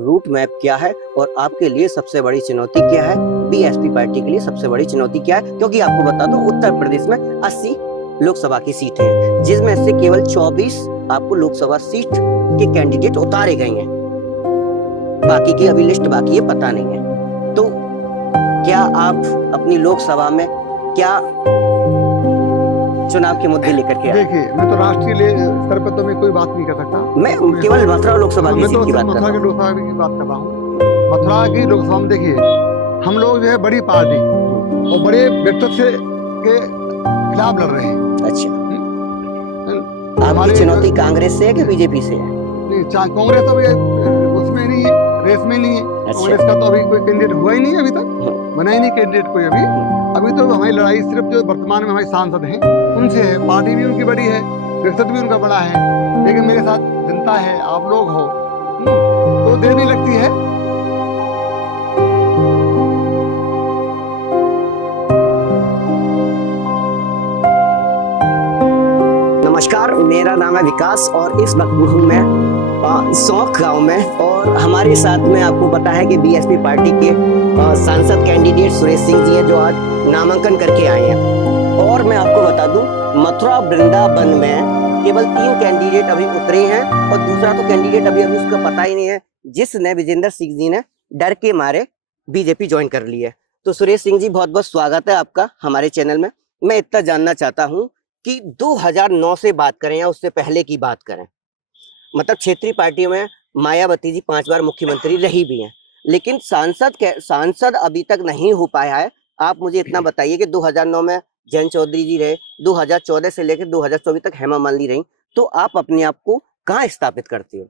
Route map क्या है और आपके लिए सबसे बड़ी चुनौती क्या है, बीएसपी पार्टी के लिए सबसे बड़ी चुनौती क्या है। क्योंकि आपको बता दूं उत्तर प्रदेश में 80 लोकसभा की सीट है, जिसमें से केवल 24 आपको लोकसभा सीट के कैंडिडेट उतारे गए हैं। बाकी की अभी लिस्ट बाकी है, पता नहीं है। तो क्या आप अपनी लोकसभा में क्या चुनाव के मुद्दे लेकर के आए? देखिए, मैं तो राष्ट्रीय स्तर पर तो मैं कोई बात नहीं कर सकता। मैं केवल मथुरा लोकसभा की सीट की बात कर रहा हूँ। मथुरा की लोकसभा की बात कर रहा हूँ। मथुरा की लोकसभा में देखिए, हम लोग जो है बड़ी पार्टी और बड़े व्यक्तित्व के खिलाफ लड़ रहे हैं। अच्छा, आपकी चुनौती कांग्रेस से है कि बीजेपी से है? नहीं, कांग्रेस तो अभी उसमें नहीं है, रेस में नहीं है। कांग्रेस का तो अभी कोई कैंडिडेट हुआ ही नहीं अभी तक, बना ही नहीं कैंडिडेट कोई अभी तो हमारी लड़ाई सिर्फ जो वर्तमान में हमारे सांसद हैं उनसे है। पार्टी भी उनकी बड़ी है, व्यक्तित्व भी उनका बड़ा है, लेकिन मेरे साथ जनता है, आप लोग हो, तो देर भी लगती है। नमस्कार, मेरा नाम है विकास और इस वक्त हूँ मैं सौंख गांव में और हमारे साथ में आपको पता है कि बीएसपी पार्टी के सांसद कैंडिडेट सुरेश सिंह जी हैं जो आज नामांकन करके आए हैं। और मैं आपको बता दूं मथुरा वृंदावन में केवल 3 कैंडिडेट अभी उतरे हैं और दूसरा तो कैंडिडेट अभी उसका पता ही नहीं है, जिसने विजेंद्र सिंह जी ने डर के मारे बीजेपी ज्वाइन कर ली है। तो सुरेश सिंह जी, बहुत बहुत स्वागत है आपका हमारे चैनल में। मैं इतना जानना चाहता हूँ कि 2009 से बात करें या उससे पहले की बात करें, मतलब क्षेत्रीय पार्टियों में मायावती जी 5 बार मुख्यमंत्री रही भी हैं, लेकिन सांसद अभी तक नहीं हो पाया है। आप मुझे इतना बताइए कि 2009 में जयंत चौधरी जी रहे, 2014 से लेकर 2024 तक हेमा मालिनी रही, तो आप अपने आप को कहाँ स्थापित करते हो?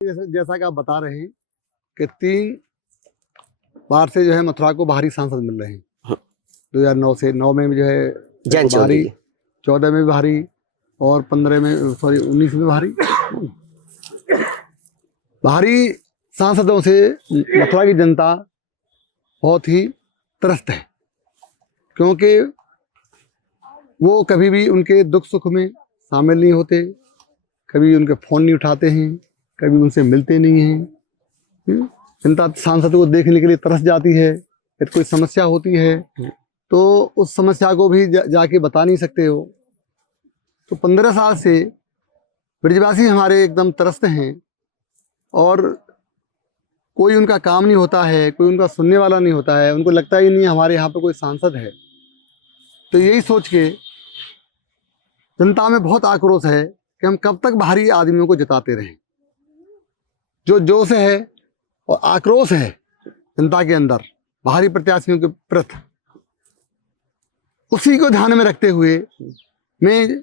जैसा कि आप बता रहे हैं कि 3 बार से जो है मथुरा को बाहरी सांसद मिल रहे हैं। 2009 से 9 में जो है जयंत चौधरी, 14 में बाहरी और 15 में 19 में बाहरी सांसदों से मथुरा की जनता बहुत ही त्रस्त है, क्योंकि वो कभी भी उनके दुख सुख में शामिल नहीं होते, कभी उनके फ़ोन नहीं उठाते हैं, कभी उनसे मिलते नहीं हैं। जनता सांसद को देखने के लिए तरस जाती है। यदि कोई समस्या होती है तो उस समस्या को भी जाके बता नहीं सकते हो। तो 15 साल से ब्रजवासी हमारे एकदम त्रस्त हैं और कोई उनका काम नहीं होता है, कोई उनका सुनने वाला नहीं होता है। उनको लगता ही नहीं हमारे यहाँ पे कोई सांसद है। तो यही सोच के जनता में बहुत आक्रोश है कि हम कब तक बाहरी आदमियों को जिताते रहें। जो जोश है और आक्रोश है जनता के अंदर बाहरी प्रत्याशियों के प्रति, उसी को ध्यान में रखते हुए मैं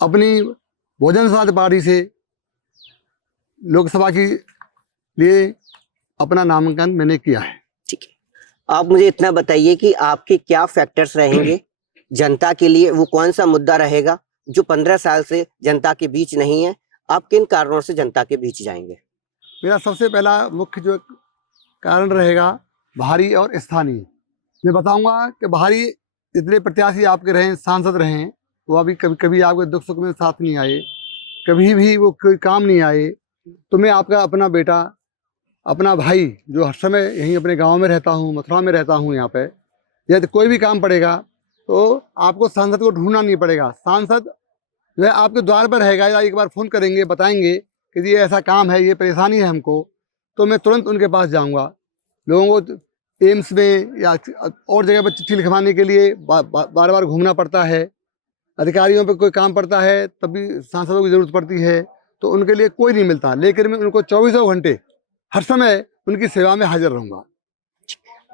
अपनी बहुजन समाज पार्टी से लोकसभा के लिए अपना नामांकन मैंने किया है। ठीक है, आप मुझे इतना बताइए कि आपके क्या फैक्टर्स रहेंगे जनता के लिए, वो कौन सा मुद्दा रहेगा जो 15 साल से जनता के बीच नहीं है? आप किन कारणों से जनता के बीच जाएंगे? मेरा सबसे पहला मुख्य जो कारण रहेगा बाहरी और स्थानीय। मैं बताऊंगा कि बाहरी जितने प्रत्याशी आपके रहे, सांसद रहे, वो अभी कभी कभी आपके दुख सुख में साथ नहीं आए, कभी भी वो कोई काम नहीं आए। तो मैं आपका अपना बेटा, अपना भाई जो हर समय यहीं अपने गांव में रहता हूं, मथुरा में रहता हूं, यहाँ पे यदि कोई भी काम पड़ेगा तो आपको सांसद को ढूंढना नहीं पड़ेगा। सांसद जो है आपके द्वार पर रहेगा, या एक बार फ़ोन करेंगे, बताएंगे कि ये ऐसा काम है, ये परेशानी है हमको, तो मैं तुरंत उनके पास जाऊंगा। लोगों को एम्स में या और जगह पर चिट्ठी लिखवाने के लिए बार बार घूमना पड़ता है, अधिकारियों पे कोई काम पड़ता है तब भी सांसदों की ज़रूरत पड़ती है, तो उनके लिए कोई नहीं मिलता। लेकिन मैं उनको 24 घंटे हर समय उनकी सेवा में हाजिर रहूँगा।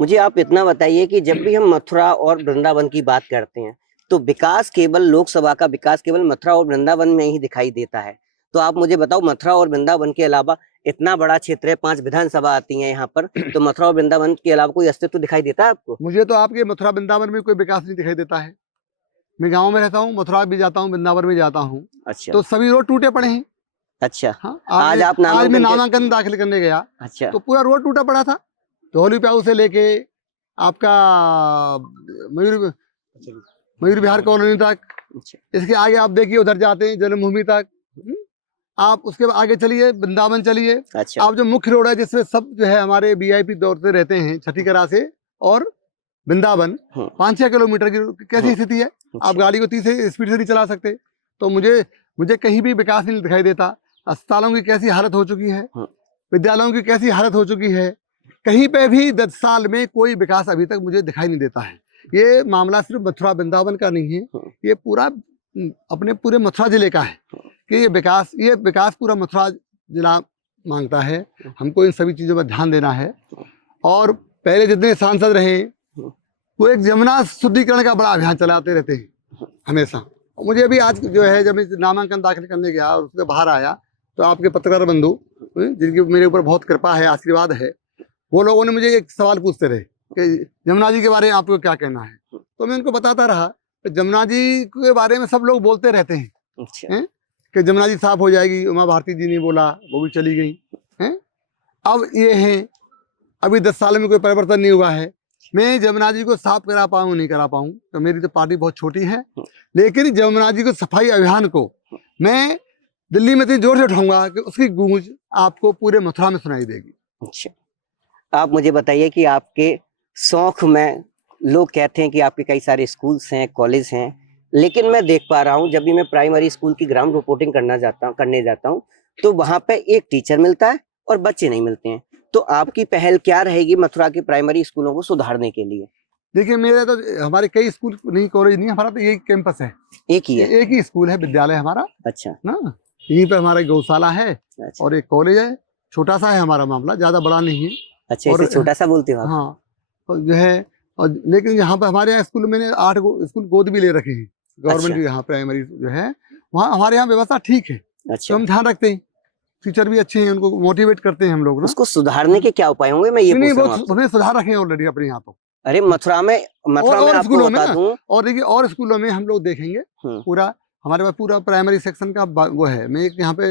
मुझे आप इतना बताइए कि जब भी हम मथुरा और वृंदावन की बात करते हैं तो विकास केवल लोकसभा का विकास केवल मथुरा और वृंदावन में ही दिखाई देता है। तो आप मुझे बताओ, मथुरा और वृंदावन के अलावा इतना बड़ा क्षेत्र है, 5 विधानसभा आती हैं यहाँ पर, तो मथुरा और वृंदावन के अलावा कोई अस्तित्व दिखाई देता है आपको? मुझे तो आपके मथुरा वृंदावन में कोई विकास नहीं दिखाई देता है। मैं गाँव में रहता हूँ, मथुरा भी जाता हूँ, वृंदावन भी जाता हूँ। अच्छा, तो सभी रोड टूटे पड़े हैं। अच्छा। हाँ, आज मैं नामांकन दाखिल करने गया, अच्छा, तो पूरा रोड टूटा पड़ा था। धौली प्याऊ से लेके आपका मयूर विहार कॉलोनी तक, अच्छा। इसके आगे आप देखिए उधर जाते हैं जन्मभूमि तक, आप उसके आगे चलिए वृंदावन चलिए, अच्छा। आप जो मुख्य रोड है जिसमें सब जो है हमारे वीआईपी दौड़ते रहते हैं, छठी करा से और वृंदावन 5-6 किलोमीटर की कैसी स्थिति है। आप गाड़ी को 30 स्पीड से नहीं चला सकते। तो मुझे कहीं भी विकास नहीं दिखाई देता। अस्पतालों की कैसी हालत हो चुकी है, विद्यालयों की कैसी हालत हो चुकी है, कहीं पे भी 10 साल में कोई विकास अभी तक मुझे दिखाई नहीं देता है। ये मामला सिर्फ मथुरा वृंदावन का नहीं है, ये पूरा अपने पूरे मथुरा जिले का है कि ये विकास पूरा मथुरा जिला मांगता है। हमको इन सभी चीज़ों पर ध्यान देना है। और पहले जितने सांसद रहे वो एक जमुना शुद्धिकरण का बड़ा अभियान चलाते रहते हैं हमेशा। और मुझे अभी आज जो है जब मैं नामांकन दाखिल करने गया और उसके बाहर आया तो आपके पत्रकार बंधु जिनकी मेरे ऊपर बहुत कृपा है, आशीर्वाद है, वो लोगों ने मुझे एक सवाल पूछते रहे कि जमुना जी के बारे में आपको क्या कहना है। तो मैं उनको बताता रहा कि जमुना जी के बारे में सब लोग बोलते रहते हैं कि जमुना जी साफ हो जाएगी। उमा भारती जी ने बोला, वो भी चली गई हैं। अब ये है, अभी 10 साल में कोई परिवर्तन नहीं हुआ है। मैं जमुना जी को साफ करा पाऊँ नहीं करा पाऊँ तो मेरी तो पार्टी बहुत छोटी है, लेकिन जमुना जी को सफाई अभियान को मैं दिल्ली में इतनी जोर से उठाऊंगा कि उसकी गूंज आपको पूरे मथुरा में सुनाई देगी। अच्छा, आप मुझे बताइए कि आपके शौक में लोग कहते हैं कि आपके कई सारे स्कूल्स हैं, कॉलेज हैं, लेकिन मैं देख पा रहा हूँ जब भी मैं प्राइमरी स्कूल की ग्राउंड रिपोर्टिंग करने जाता हूँ तो वहां पे एक टीचर मिलता है और बच्चे नहीं मिलते हैं। तो आपकी पहल क्या रहेगी मथुरा के प्राइमरी स्कूलों को सुधारने के लिए? देखिए, मेरे तो हमारे कई स्कूल नहीं, कॉलेज नहीं, हमारा तो यही कैंपस है, एक ही है, एक ही स्कूल है, विद्यालय हमारा। अच्छा ना, यहीं पे हमारा गौशाला है। अच्छा। और एक कॉलेज है, छोटा सा है हमारा मामला, ज्यादा बड़ा नहीं है। अच्छा, इसे छोटा सा बोलते हो आप? हाँ, और जो है और लेकिन यहाँ पे हमारे यहाँ स्कूल मैंने 8 स्कूल गोद भी ले रखे हैं गवर्नमेंट। अच्छा। यहाँ प्राइमरी जो है वहाँ हमारे यहाँ व्यवस्था ठीक है। अच्छा, तो हम ध्यान रखते हैं, टीचर भी अच्छे हैं, उनको मोटिवेट करते हैं हम लोग ना। उसको सुधारने के क्या उपाय होंगे, मैं ये नहीं, पूछ रहा वो हूँ? हमने सुधार रखे हैं ऑलरेडी अपने यहाँ तो। अरे मथुरा में और आपको स्कूलों में बता ना, दूं, और देखिए और स्कूलों में हम लोग देखेंगे पूरा हमारे पास पूरा प्राइमरी सेक्शन का वो है। मैं एक यहाँ पे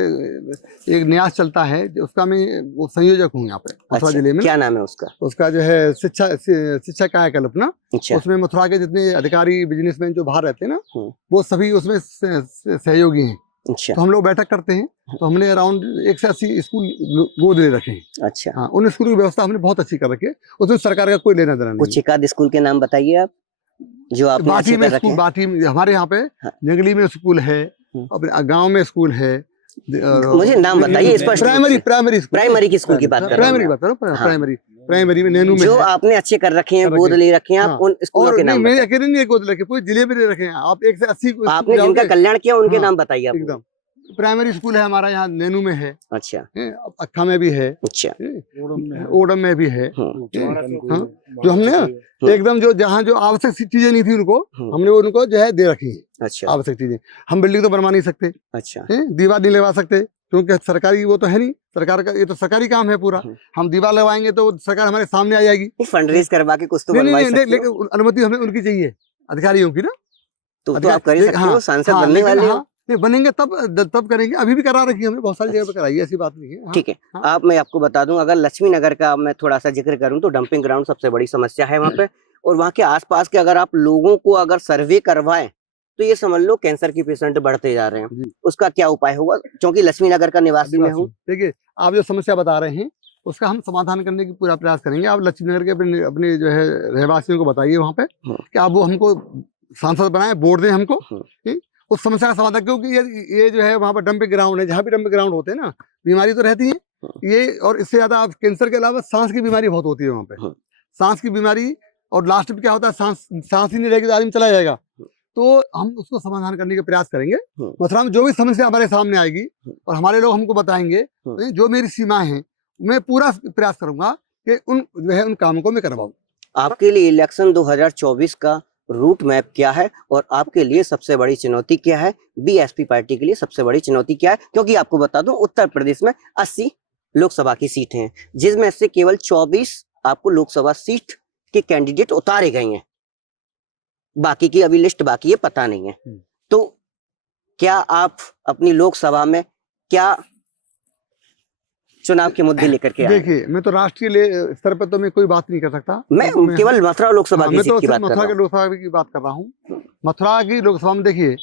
एक न्यास चलता है उसका मैं वो संयोजक हूँ यहाँ पे मथुरा जिले में। क्या नाम है उसका? उसका जो है शिक्षा कायाकल्प ना। अच्छा। उसमें मथुरा के जितने अधिकारी बिजनेसमैन जो बाहर रहते हैं ना वो सभी उसमें सहयोगी हैं। अच्छा। तो हम लोग बैठक करते हैं, तो हमने अराउंड 1 से 80 स्कूल गोद ले रखे हैं। अच्छा। हाँ, उन स्कूल की व्यवस्था हमने बहुत अच्छी कर रखी है, उसमें सरकार का कोई लेना देना नहीं। कुछ एक आध स्कूल के नाम बताइए आप जो आपने बाटी में स्कूल, बाटी में हमारे यहाँ पे जंगली में स्कूल है, अपने गांव में स्कूल है। मुझे नाम बताइए स्पष्ट। प्राइमरी की स्कूल की बात कर रहा हूं। प्राइमरी में नैनू में जो आपने अच्छे कर रखे हैं, गोद ले रखे हैं आप, उन स्कूलों के नाम मेरे अकेले नहीं गोद रखे, पूरे जिले में ले रखे हैं। आप 1 से 80 आपने जिनका कल्याण किया उनके नाम बताइए आप। एकदम प्राइमरी स्कूल है हमारा यहाँ नैनू में है। अच्छा। अक्खा में भी है। अच्छा। ओडम में भी है। जो हमने एकदम जो जहाँ जो आवश्यक चीजें नहीं थी उनको हमने उनको जो है दे रखी है। अच्छा। आवश्यक चीजें हम बिल्डिंग तो बनवा नहीं सकते। अच्छा। दीवार नहीं लगवा सकते क्योंकि सरकारी वो तो है नहीं, सरकार का ये तो सरकारी काम है पूरा। हम दीवार लगवाएंगे तो सरकार हमारे सामने आ जाएगी। फंड रेज करवा के कुछ तो बनवा सकते हो। लेकिन अनुमति हमें उनकी चाहिए, अधिकारियों की ना। तो आप कर सकते हो, सांसद बनने वाले हो। नहीं बनेंगे तब करेंगे, अभी भी करा रखी है हमने, बहुत सारी जगह पे कराई है, ऐसी बात नहीं है। ठीक है। मैं आपको बता दूं, अगर लक्ष्मी नगर का मैं थोड़ा सा जिक्र करूं तो डंपिंग ग्राउंड सबसे बड़ी समस्या है वहां पे। और वहां के आसपास के अगर आप लोगों को अगर सर्वे करवाएं तो ये समझ लो कैंसर की पेशेंट बढ़ते जा रहे हैं। उसका क्या उपाय होगा, क्योंकि लक्ष्मी नगर का निवासी मैं हूँ। देखिए, आप जो समस्या बता रहे हैं उसका हम समाधान करने की पूरा प्रयास करेंगे। आप लक्ष्मी नगर के अपने जो है रहवासियों को बताइए वहाँ पे कि आप वो हमको सांसद बनाए, वोट दें हमको उस समस्या का समाधान। क्योंकि ये जो है वहाँ पर डंपिंग ग्राउंड है, जहाँ भी डंपिंग ग्राउंड होते हैं ना, बीमारी तो रहती है ये। और इससे ज्यादा आप कैंसर के अलावा सांस की बीमारी बहुत होती है वहाँ पे, सांस की बीमारी। और लास्ट में क्या होता है, सांस ही नहीं रहेगी तो आदमी चला जाएगा। तो हम उसको समाधान करने का प्रयास करेंगे। मथुरा में जो भी समस्या हमारे सामने आएगी और हमारे लोग हमको बताएंगे, जो मेरी सीमाएं हैं मैं पूरा प्रयास करूंगा कि उन कामों को मैं करवाऊं। आपके लिए इलेक्शन 2024 का रूट मैप क्या है और आपके लिए सबसे बड़ी चुनौती क्या है? बीएसपी पार्टी के लिए सबसे बड़ी चुनौती क्या है? क्योंकि आपको बता दूं, उत्तर प्रदेश में 80 लोकसभा की सीटें हैं, जिसमें से केवल 24 आपको लोकसभा सीट के कैंडिडेट उतारे गए हैं। बाकी की अभी लिस्ट बाकी है, पता नहीं है। तो क्या आप अपनी लोकसभा में क्या चुनाव के मुद्दे लेकर के आए? देखिए, मैं तो राष्ट्रीय स्तर पर तो मैं कोई बात नहीं कर सकता। मैं केवल मथुरा लोकसभा की सीट की बात कर रहा हूं। मथुरा की लोकसभा की बात कर रहा हूँ। मथुरा की लोकसभा में देखिए,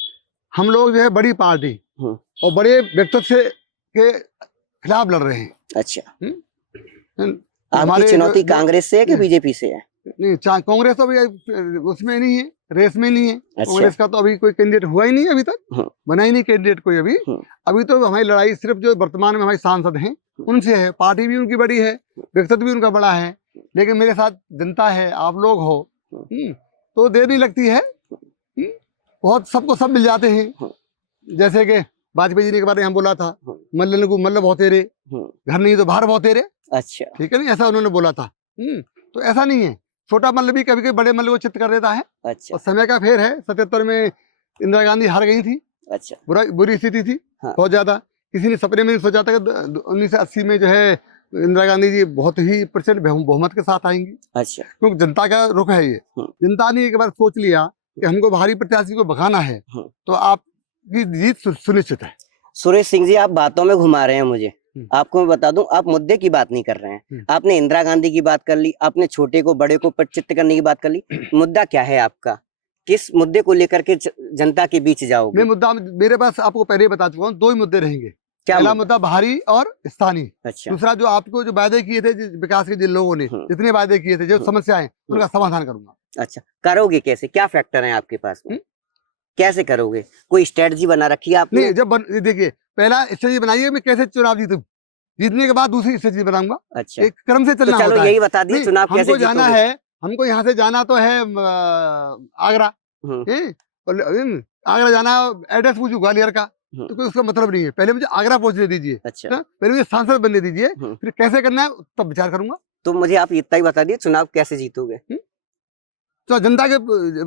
हम लोग जो है बड़ी पार्टी और बड़े व्यक्तित्व से के खिलाफ लड़ रहे हैं। अच्छा, आपकी हमारे चुनौती कांग्रेस से है कि बीजेपी से है? नहीं, कांग्रेस तो अभी उसमें नहीं है, रेस में नहीं है। कांग्रेस का तो अभी कोई कैंडिडेट हुआ ही नहीं अभी तक, बना ही नहीं कैंडिडेट कोई अभी। अभी तो हमारी लड़ाई सिर्फ जो वर्तमान में हमारे सांसद हैं उनसे है। पार्टी भी उनकी बड़ी है, व्यक्तित्व भी उनका बड़ा है, लेकिन मेरे साथ जनता है, आप लोग हो, तो देर नहीं लगती है। बहुत सबको सब मिल जाते हैं। जैसे कि वाजपेयी जी ने एक बार यहाँ बोला था, मल्ल को मल्ल बहुत तेरे, घर नहीं तो बाहर बहुत तेरे। अच्छा, ठीक है नहीं, ऐसा उन्होंने बोला था। तो ऐसा नहीं है, छोटा मल्ल भी कभी कभी बड़े मल्ल को चित्त कर देता है। अच्छा, और समय का फेर है। 77 में इंदिरा गांधी हार गई थी। अच्छा, बुरी स्थिति थी, हाँ। बहुत ज्यादा। किसी ने सपने में नहीं सोचा था कि 1980 में जो है इंदिरा गांधी जी बहुत ही प्रचंड बहुमत के साथ आएंगी। अच्छा, क्योंकि जनता का रुख है ये। जनता ने एक बार सोच लिया कि हमको बाहरी प्रत्याशी को भगाना है, तो आपकी जीत सुनिश्चित है। सुरेश सिंह जी, आप बातों में घुमा रहे हैं मुझे। आपको मैं बता दूं, आप मुद्दे की बात नहीं कर रहे हैं। आपने इंदिरा गांधी की बात कर ली, आपने छोटे को बड़े को पदच्युत करने की बात कर ली। मुद्दा क्या है आपका? किस मुद्दे को लेकर के जनता के बीच जाओगे? मैं मुद्दा मेरे पास आपको पहले ही बता चुका हूँ, 2 ही मुद्दे रहेंगे। क्या पहला मुद्दा बाहरी और स्थानीय। अच्छा, दूसरा जो आपको जो वादे किए थे विकास के जिन लोगों ने जितने वादे किए थे, जो समस्याएं, उनका समाधान करूंगा। अच्छा, करोगे कैसे? क्या फैक्टर है आपके पास में? कैसे करोगे? कोई स्ट्रेटजी बना रखी है आपने? नहीं, जब देखिए, पहला स्ट्रेटजी बनाइए मैं कैसे चुनाव जीतूं, जीतने के बाद दूसरी स्ट्रेटजी बनाऊंगा। अच्छा, एक क्रम से चलना तो चलो होता है। यही बता दिए, चुनाव कैसे हमको जाना जीतोगे? है, हमको यहाँ से जाना तो है आगरा। और आगरा जाना, एड्रेस पूछू ग्वालियर का, तो कोई उसका मतलब नहीं है। पहले मुझे आगरा पहुंचने दीजिए। अच्छा, पहले मुझे सांसद बनने दीजिए, फिर कैसे करना है तब विचार करूंगा। तो मुझे आप इतना ही बता दिए, चुनाव कैसे जीतोगे? तो जनता के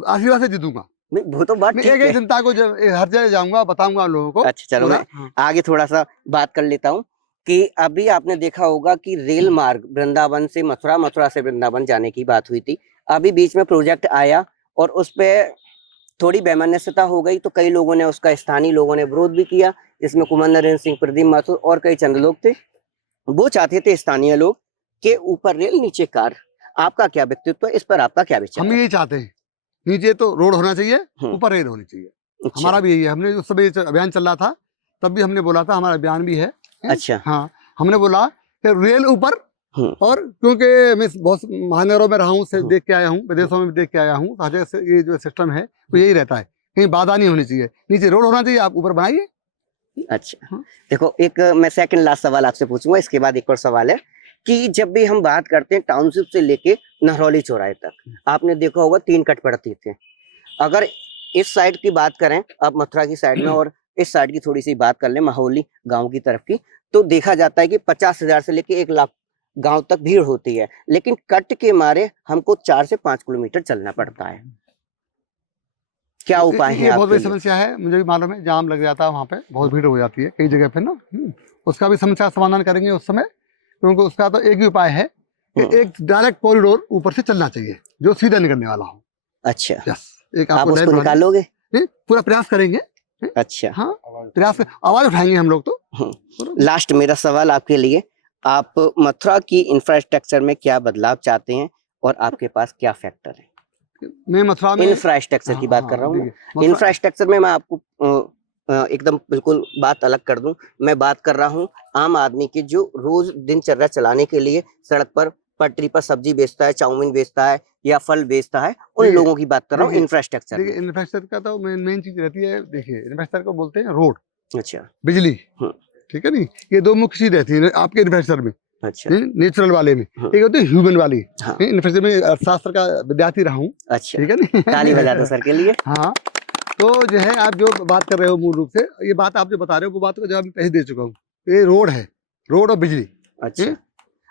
आशीर्वाद से जीतूंगा। नहीं, वो तो बात ठीक है। जनता को जब हर जगह जाऊंगा, बताऊंगा लोगों को। अच्छा, चलो मैं आगे थोड़ा सा बात कर लेता हूँ कि अभी आपने देखा होगा कि रेल मार्ग वृंदावन से मथुरा, मथुरा से वृंदावन जाने की बात हुई थी। अभी बीच में प्रोजेक्ट आया और उस पे थोड़ी वैमनस्यता हो गई, तो कई लोगों ने उसका, स्थानीय लोगों ने विरोध भी किया, जिसमें कुमार नरेंद्र सिंह, प्रदीप माथुर और कई चंद लोग थे। वो चाहते थे, स्थानीय लोग, के ऊपर रेल नीचे कार। आपका क्या व्यक्तित्व है इस पर, आपका क्या विचार? हम यही चाहते हैं, नीचे तो रोड होना चाहिए, ऊपर रेल होनी चाहिए। अच्छा, हमारा भी यही है। हमने उस समय अभियान चल रहा था, तब भी हमने बोला था, हमारा अभियान भी है। अच्छा, हाँ, हमने बोला कि रेल ऊपर। और क्योंकि मैं बहुत महानगरों में रहा हूँ, से देख के आया हूँ, विदेशों में भी देख के आया हूँ, हर जगह से ये जो सिस्टम है वो यही रहता है, कहीं बाधा नहीं होनी चाहिए, नीचे रोड होना चाहिए, आप ऊपर बनाइए। अच्छा, देखो, एक मैं सेकंड लास्ट सवाल आपसे पूछूंगा, इसके बाद एक और सवाल है कि जब भी हम बात करते हैं टाउनशिप से लेके नहरौली चौराहे तक, आपने देखा होगा 3 कट पड़ती थे। अगर इस साइड की बात करें, आप मथुरा की साइड में, और इस साइड की थोड़ी सी बात कर लें, माहौली गांव की तरफ की, तो देखा जाता है कि 50,000 से लेके 1 लाख गांव तक भीड़ होती है, लेकिन कट के मारे हमको 4 से 5 किलोमीटर चलना पड़ता है। क्या उपाय है? ये बहुत बड़ी समस्या है, मुझे भी मालूम है। जाम लग जाता है, वहाँ पे बहुत भीड़ हो जाती है कई जगह पे ना। उसका भी समस्या समाधान करेंगे उस समय, क्योंकि उसका तो एक ही उपाय है कि एक डायरेक्ट कॉरिडोर ऊपर से चलना चाहिए जो सीधा निकलने वाला हो। अच्छा, यस, एक आप उसको निकालोगे? पूरा प्रयास करेंगे। अच्छा, हाँ, प्रयास, आवाज उठाएंगे हम लोग तो। लास्ट मेरा सवाल आपके लिए, आप मथुरा की इंफ्रास्ट्रक्चर में क्या बदलाव चाहते हैं और आपके पास क्या फैक्टर है? मैं मथुरा में इंफ्रास्ट्रक्चर की बात कर रहा हूँ। इंफ्रास्ट्रक्चर में मैं आपको एकदम बिल्कुल बात अलग कर दूं, मैं बात कर रहा हूँ आम आदमी की, जो रोज दिनचर्या चलाने के लिए सड़क पर पटरी पर सब्जी बेचता है, चाउमीन बेचता है या फल बेचता है, उन लोगों की बात कर रहा हूँ। इंफ्रास्ट्रक्चर, देखिए, इंफ्रास्ट्रक्चर का तो मेन चीज रहती है। देखिए, इंफ्रास्ट्रक्चर को बोलते हैं रोड, अच्छा, बिजली, ठीक है नहीं, ये 2 मुख्य चीज रहती है आपके इंफ्रास्ट्रक्चर में। अच्छा, नेचुरल वाले में एक होती है ह्यूमन वाली। इंफ्रास्ट्रक्चर में अर्थशास्त्र का विद्यार्थी रहा हूँ। अच्छा, ठीक है नहीं, ताली बजा दो सर के लिए। हाँ, तो जो है, आप जो बात कर रहे हो मूल रूप से, ये बात आप जो बता रहे हो, वो बात का जवाब मैं पहले दे चुका हूँ। ये रोड है, रोड और बिजली। अच्छा,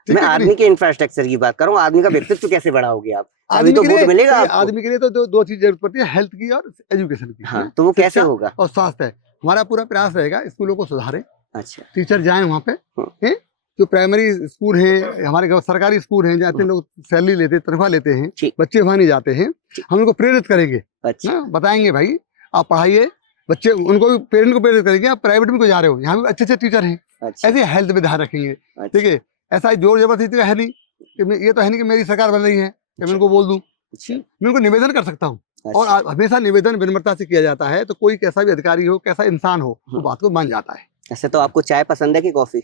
मैं आदमी के इंफ्रास्ट्रक्चर की बात कर रहा हूँ। आदमी का व्यक्तित्व कैसे बढ़ाओगे आप? आदमी तो वोट मिलेगा आपको। आदमी के लिए तो 2 चीज जरूरत पड़ती है, हेल्थ की और एजुकेशन की। हाँ, तो वो कैसे होगा? और स्वास्थ्य है। हमारा पूरा प्रयास रहेगा स्कूलों को सुधारें। अच्छा, टीचर जाएं वहाँ पे, जो प्राइमरी स्कूल है, हमारे सरकारी स्कूल हैं, जहाँ लोग सैलरी लेते, तनख्वाह लेते हैं, बच्चे वहाँ नहीं जाते हैं, हम उनको प्रेरित करेंगे। अच्छा, बताएंगे भाई आप पढ़ाइए बच्चे, उनको भी, पेरेंट को प्रेरित करेंगे, आप प्राइवेट में को जा रहे हो, यहाँ भी अच्छे टीचर हैं। अच्छा, ऐसे हेल्थ में ध्यान रखेंगे। ठीक है, ऐसा जोर जबरदस्ती है नहीं कि ये तो है नहीं कि मेरी सरकार बन रही है मैं उनको बोल दूं। मैं उनको निवेदन कर सकता हूँ। और हमेशा निवेदन विनम्रता से किया जाता है, तो कोई कैसा भी अधिकारी हो, कैसा इंसान हो, वो बात को मान जाता है। ऐसे तो आपको चाय पसंद है कि कॉफी?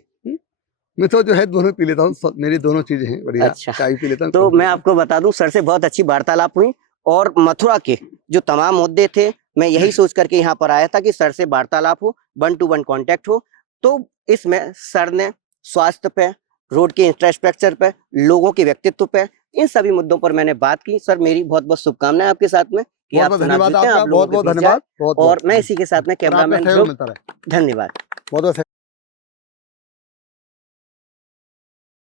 मैं तो जो है दोनों पी लेता हूँ, मेरी दोनों चीजें हैं बढ़िया। अच्छा। चाय पी लेता हूँ। तो मैं आपको बता दूं, सर से बहुत अच्छी वार्तालाप हुई और मथुरा के जो तमाम मुद्दे थे, मैं यही सोच करके यहाँ पर आया था कि सर से वार्तालाप हो, 1-to-1 कांटेक्ट हो। तो इसमें सर ने स्वास्थ्य पे, रोड के इंफ्रास्ट्रक्चर पे, लोगों के व्यक्तित्व पे, इन सभी मुद्दों पर मैंने बात की। सर, मेरी बहुत बहुत शुभकामनाएं आपके साथ में कि बहुत आप बहुत चुनाव धन्यवाद जीतें, आपका, आप लोगों बहुत के बहुत बीच धन्यवाद, जाएं। बहुत और बहुत। मैं इसी के साथ में और आपका कैमरामैन सहयोग ध्रुव, मिलता रहे। धन्यवाद। बहुत बहुत